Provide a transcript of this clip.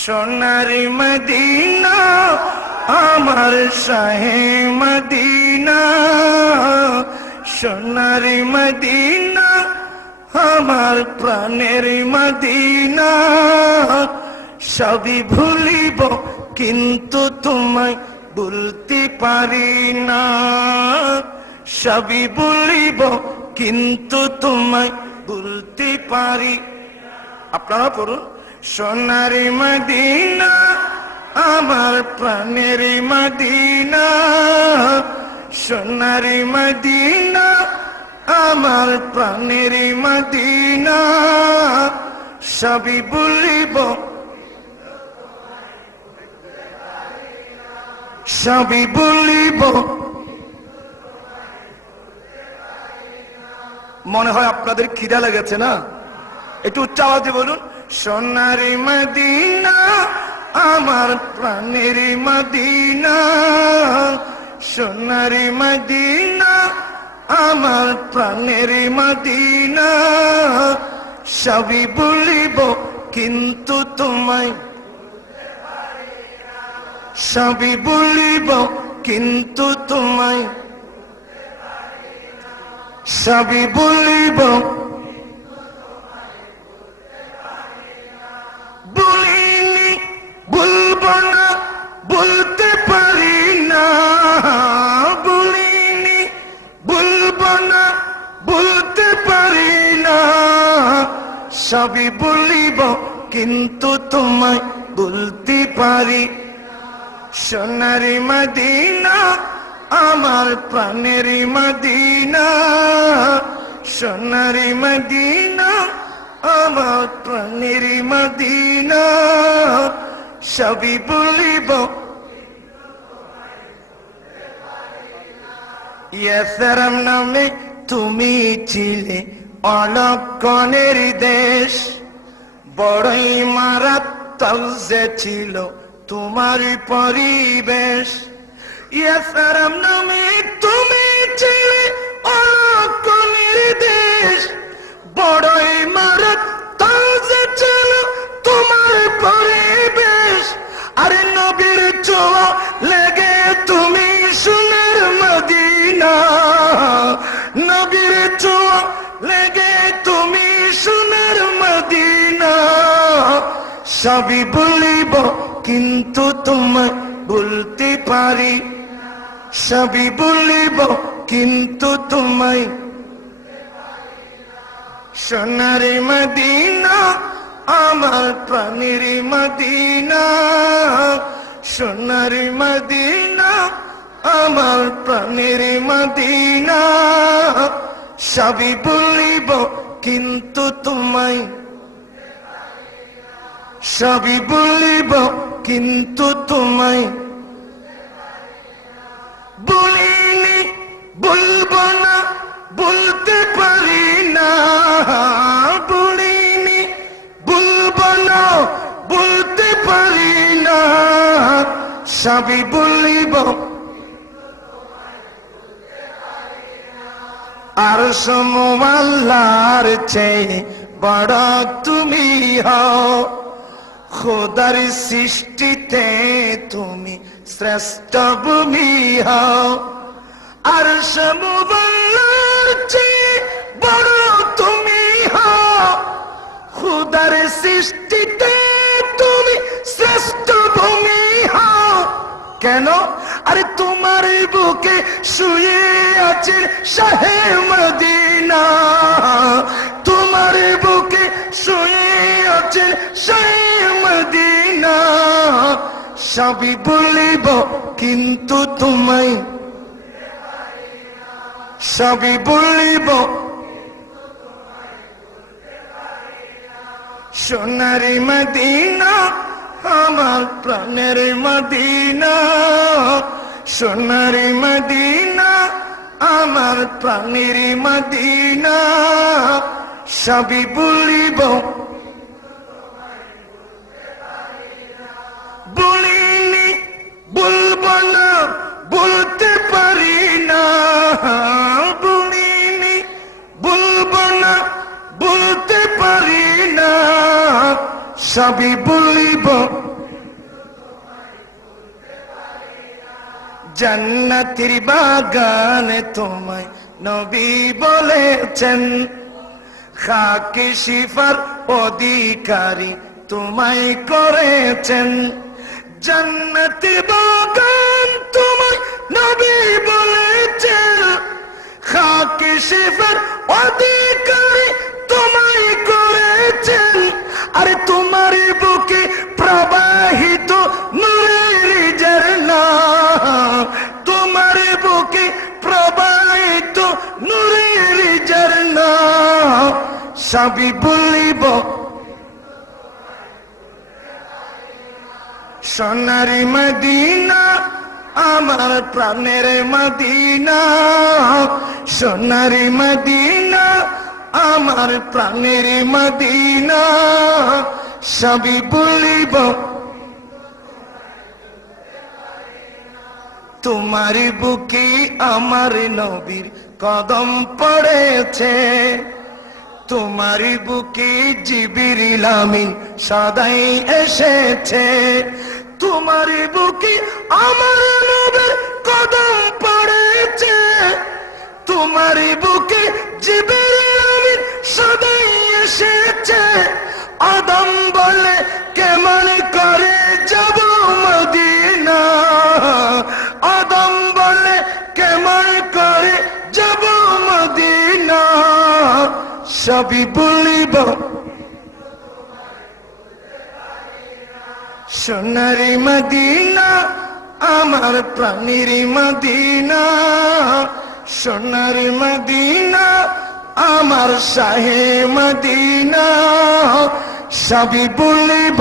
Sonari Medina আমার শাহে Medina, Sonari Medina আমার প্রাণের মদিনা। সবই ভুলিব কিন্তু তোমায় ভুলতে পারি না, সবই ভুলিব কিন্তু তোমায় ভুলতে পারি। আপনারা পড়ুন, সোনারি মদিনা আমার প্রাণের মদিনা, সোনারি মদিনা আমার প্রাণের মদিনা। সবই ভুলিব সবই ভুলিব। মনে হয় আপনাদের খিদা লেগেছে না? একটু উচ্চ আওয়াজে বলুন, সোনারি মদিনা আমার প্রাণের মদিনা, সোনারি মদিনা আমার প্রাণের মদিনা। সবই ভুলিব কিন্তু তোমায়, সবই ভুলিব কিন্তু তোমায়, সবই ভুলিব। বলিনি ভুলব না, বলতে পারি না, বলিনি ভুলব না, বলতে পারি না। সবই ভুলিব কিন্তু তোমায় বলতে পারি। সোনারি মদিনা আমার প্রাণের মদিনা, সোনারি মদিনা আমার প্রাণের মদিনা। সবই ভুলিব। ইয়াসরাম নামে তুমি ছিলে অলক্ষণের দেশ, বড়ই মারাত্মক যে ছিল তোমার পরিবেশ। ইয়াসরাম নামে তুমি ছিলে অলক্ষণের দেশ, বড়ই মারাত্মক যে ছিল তোমার পরিবেশ। আরে নবীর ছোঁয়া লেগে তুমি সোনার মদিনা, নবীর ছোঁয়া লেগে তুমি সোনার মদিনা। সবই ভুলিব কিন্তু তোমায় বলতে পারি, সবই ভুলিব কিন্তু তোমায়। সোনারি মদিনা আমার প্রাণের মদিনা, সোনারি মদিনা আমার প্রাণের মদিনা। সবই ভুলিব কিন্তু তোমায়, সবই ভুলিব কিন্তু তোমায়। বলিনি বলব না, বলতে পারি না, বলিনি বলব না, বলতে পারি না। সবই ভুলিব। আরশ মুআল্লার চেয়ে বড় তুমি হও, খোদার সৃষ্টিতে তুমি শ্রেষ্ঠ ভূমি হও। আরশ মুআল্লার চেয়ে বড় তুমি হও, খোদার সৃষ্টিতে তুমি শ্রেষ্ঠ ভূমি হও। কেন? আরে তোমার বুকে শুয়ে আছেন শাহে মদিনা, তোমার বুকে শুয়ে আছেন শাহে মদিনা। সবই ভুলিব কিন্তু তোমায়, সবই ভুলিব। সোনারি মদিনা আমার প্রাণের মদিনা, সোনারি মদিনা আমার প্রাণের মদিনা। সবই ভুলিব। বলিনি বলব না, বলতে পারি না, বলিনি বলব না, বলতে পারি না। সবই ভুলিব। জান্নাতের বাগানে তোমায় নবী বলেছেন, খাকে শিফার অধিকারী তোমায় করেছেন। জান্নাতের বাগান তোমায় নবী বলেছেন, খাকে শিফার অধিকারী তোমায় করেছেন। আরে তোমার বুকে প্রবাহিত নূরের ঝরনা, তোমার বুকে প্রবাহিত নূরের ঝরনা, সবই বলিব সোনার মদিনা, আমার প্রাণের মদিনা, সোনার মদিনা, আমার প্রাণের মদিনা, সবই বলিব তোমার বুকে আমার নবীর কদম পড়েছে, তোমার বুকে জিবরিল আমিন সদাই এসেছে। তোমার বুকে আমার নবীর কদম পড়েছে, তোমার বুকে জিবরিল আমিন সদাই এসেছে। আদম বলে কেমন করে যাব মদিনা, আদম বলে কেমন করে যাব মদিনা, সবই বলিব সোনার মদিনা, আমার প্রাণের মদিনা, সোনার মদিনা, আমার শাহে মদিনা, সবই বলিব